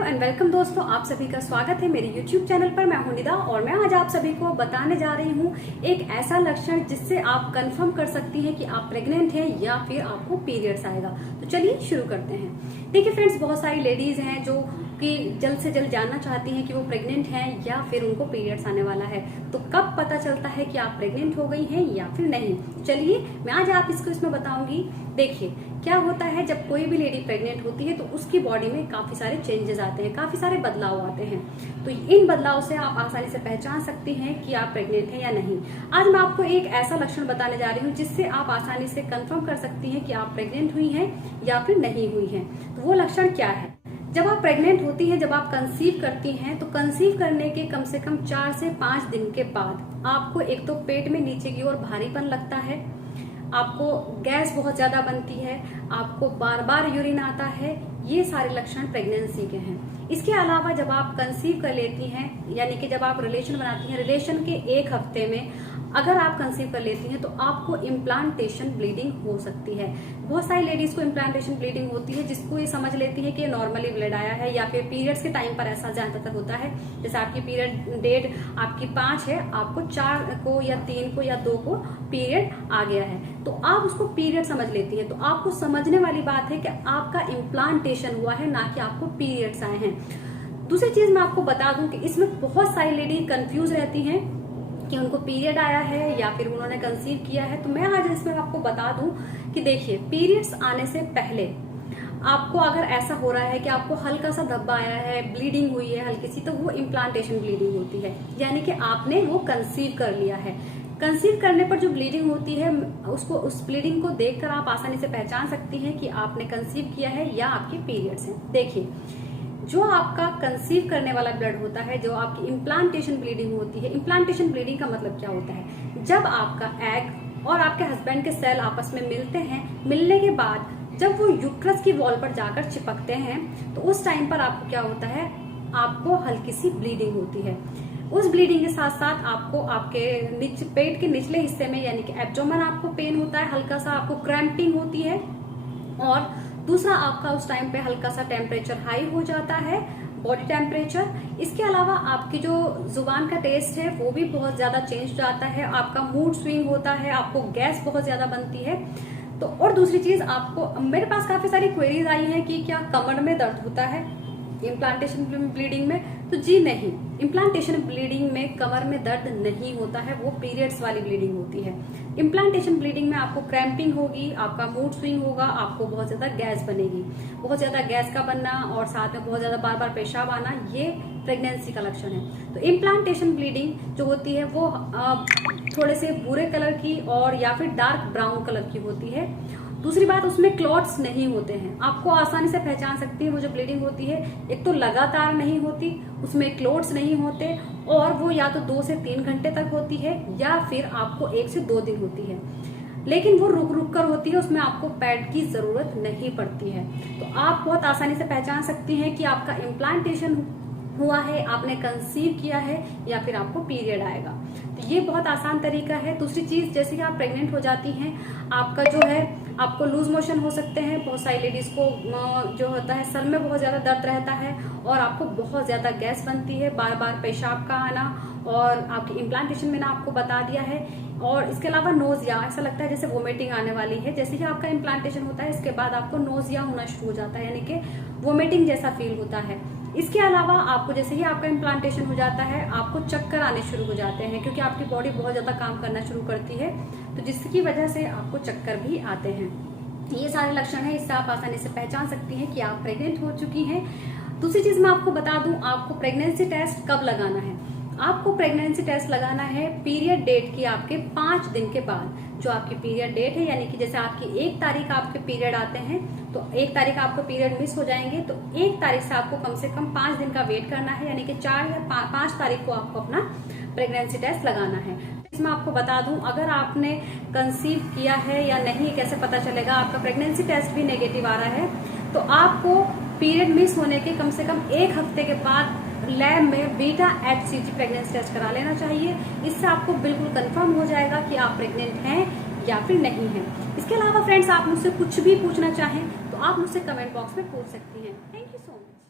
Hello and welcome दोस्तों, आप सभी का स्वागत है मेरे YouTube चैनल पर। मैं हूं निदा और मैं आज आप सभी को बताने जा रही हूं एक ऐसा लक्षण जिससे आप कंफर्म कर सकती हैं कि आप प्रेग्नेंट हैं या फिर आपको पीरियड्स आएगा। तो चलिए शुरू करते हैं। देखिए फ्रेंड्स, बहुत सारी लेडीज हैं जो कि जल्द से जल्द जानना चाहती हैं कि वो प्रेग्नेंट हैं या फिर उनको पीरियड्स आने वाला है। तो कब पता चलता है कि आप प्रेग्नेंट हो गई हैं या फिर नहीं? चलिए मैं आज आप इसको इसमें बताऊंगी। देखिए क्या होता है, जब कोई भी लेडी प्रेग्नेंट होती है तो उसकी बॉडी में काफी सारे चेंजेस आते हैं, काफी सारे बदलाव आते हैं। तो इन बदलाव से आप आसानी से पहचान सकती हैं कि आप प्रेग्नेंट हैं या नहीं। आज मैं आपको एक ऐसा लक्षण बताने जा रही हूँ जिससे आप आसानी से कंफर्म कर सकती हैं कि आप प्रेग्नेंट हुई हैं या फिर नहीं हुई हैं। तो वो लक्षण क्या है? जब आप प्रेग्नेंट होती हैं, जब आप कंसीव करती हैं, तो कंसीव करने के कम से कम 4 से 5 दिन के बाद आपको एक तो पेट में नीचे की ओर भारीपन लगता है, आपको गैस बहुत ज्यादा बनती है, आपको बार बार यूरिन आता है। ये सारे लक्षण प्रेगनेंसी के हैं। इसके अलावा जब आप कंसीव कर लेती हैं, यानी कि जब आप रिलेशन बनाती हैं, रिलेशन के 1 हफ्ते में अगर आप कंसीव कर लेती हैं तो आपको इम्प्लांटेशन ब्लीडिंग हो सकती है। बहुत सारी लेडीज को इम्प्लांटेशन ब्लीडिंग होती है, जिसको ये समझ लेती है कि नॉर्मली ब्लड आया है, या फिर पीरियड्स के टाइम पर ऐसा ज्यादातर होता है। जैसे आपकी पीरियड डेट आपकी 5 है, आपको 4 को या 3 को या 2 को पीरियड आ गया है, तो आप उसको पीरियड समझ लेती है। तो आपको समझने वाली बात है कि आपका इम्प्लांटेशन हुआ है, ना कि आपको पीरियड्स आए हैं। दूसरी चीज मैं आपको बता दूं कि इसमें बहुत सारी लेडी कंफ्यूज रहती हैं कि उनको पीरियड आया है या फिर उन्होंने कंसीव किया है। तो मैं आज इसमें आपको बता दूं कि देखिए, पीरियड्स आने से पहले आपको अगर ऐसा हो रहा है कि आपको हल्का सा धब्बा आया है, ब्लीडिंग हुई है हल्की सी, तो वो इम्प्लांटेशन ब्लीडिंग होती है, यानी कि आपने वो कंसीव कर लिया है। कंसीव करने पर जो ब्लीडिंग होती है, उसको उस ब्लीडिंग को देखकर आप आसानी से पहचान सकती हैं कि आपने कंसीव किया है या आपके पीरियड्स हैं। देखिए, जो आपका कंसीव करने वाला ब्लड होता है, जो आपकी इम्प्लांटेशन ब्लीडिंग होती है। इम्प्लांटेशन ब्लीडिंग का मतलब क्या होता है? जब आपका एग और आपके हस्बैंड के सेल आपस में मिलते हैं, मिलने के बाद जब वो यूट्रस की वॉल पर जाकर चिपकते हैं, तो उस टाइम पर आपको क्या होता है? आपको हल्की सी ब्लीडिंग होती है। उस ब्लीडिंग के साथ साथ आपको आपके पेट के निचले हिस्से में, यानी कि एब्डोमेन, आपको पेन होता है, हल्का सा आपको क्रैम्पिंग होती है। और दूसरा, आपका उस टाइम पे हल्का सा टेम्परेचर हाई हो जाता है, बॉडी टेम्परेचर। इसके अलावा आपकी जो जुबान का टेस्ट है वो भी बहुत ज्यादा चेंज जाता है, आपका मूड स्विंग होता है, आपको गैस बहुत ज्यादा बनती है। तो और दूसरी चीज, आपको मेरे पास काफी सारी क्वेरीज आई है कि क्या कमर में दर्द होता है इम्प्लांटेशन ब्लीडिंग में? तो जी नहीं, इम्प्लांटेशन ब्लीडिंग में कमर में दर्द नहीं होता है, वो पीरियड्स वाली ब्लीडिंग होती है। इम्प्लांटेशन ब्लीडिंग में आपको क्रैम्पिंग होगी, आपका मूड स्विंग होगा, आपको बहुत ज्यादा गैस बनेगी। बहुत ज्यादा गैस का बनना और साथ में बहुत ज्यादा बार बार पेशाब आना, ये प्रेगनेंसी का लक्षण है। तो इम्प्लांटेशन ब्लीडिंग जो होती है वो थोड़े से भूरे कलर की और या फिर डार्क ब्राउन कलर की होती है। दूसरी बात, उसमें क्लॉट्स नहीं होते हैं। आपको आसानी से पहचान सकती है वो जो ब्लीडिंग होती है, एक तो लगातार नहीं होती, उसमें क्लॉट्स नहीं होते, और वो या तो 2 से 3 घंटे तक होती है या फिर आपको 1 से 2 दिन होती है। लेकिन वो रुक रुक कर होती है, उसमें आपको पैड की जरूरत नहीं पड़ती है। तो आप बहुत आसानी से पहचान सकती हैं कि आपका इम्प्लांटेशन हुआ है, आपने कंसीव किया है, या फिर आपको पीरियड आएगा। तो ये बहुत आसान तरीका है। दूसरी चीज, जैसे कि आप प्रेग्नेंट हो जाती हैं, आपका जो है आपको लूज मोशन हो सकते हैं। बहुत सारी लेडीज को जो होता है, सर में बहुत ज्यादा दर्द रहता है और आपको बहुत ज्यादा गैस बनती है, बार बार पेशाब का आना, और आपकी इम्प्लांटेशन मैंने आपको बता दिया है। और इसके अलावा नोजिया, ऐसा लगता है जैसे वोमिटिंग आने वाली है। जैसे ही आपका इम्प्लांटेशन होता है, इसके बाद आपको नोजिया होना शुरू हो जाता है, यानी कि वोमिटिंग जैसा फील होता है। इसके अलावा आपको जैसे ही आपका इम्प्लांटेशन हो जाता है, आपको चक्कर आने शुरू हो जाते हैं, क्योंकि आपकी बॉडी बहुत ज्यादा काम करना शुरू करती है, तो जिसकी वजह से आपको चक्कर भी आते हैं। ये सारे लक्षण हैं, इससे आप आसानी से पहचान सकती हैं कि आप प्रेग्नेंट हो चुकी हैं। दूसरी चीज मैं आपको बता दूं, आपको प्रेगनेंसी टेस्ट कब लगाना है? आपको प्रेगनेंसी टेस्ट लगाना है पीरियड डेट की आपके 5 दिन के बाद। जो आपकी पीरियड डेट है, यानी कि जैसे आपकी 1 तारीख आपके पीरियड आते हैं, तो 1 तारीख आपको पीरियड मिस हो जाएंगे, तो 1 तारीख से आपको कम से कम 5 दिन का वेट करना है, यानी कि 4 या 5 तारीख को आपको अपना प्रेगनेंसी टेस्ट लगाना है। इसमें आपको बता दूं, अगर आपने कंसीव किया है या नहीं, कैसे पता चलेगा? आपका प्रेगनेंसी टेस्ट भी नेगेटिव आ रहा है, तो आपको पीरियड मिस होने के कम से कम 1 हफ्ते के बाद लैब में बीटा HCG प्रेगनेंसी टेस्ट करा लेना चाहिए। इससे आपको बिल्कुल कंफर्म हो जाएगा कि आप प्रेग्नेंट हैं या फिर नहीं हैं। इसके अलावा फ्रेंड्स, आप मुझसे कुछ भी पूछना चाहें तो आप मुझसे कमेंट बॉक्स में पूछ सकती हैं। Thank you so much.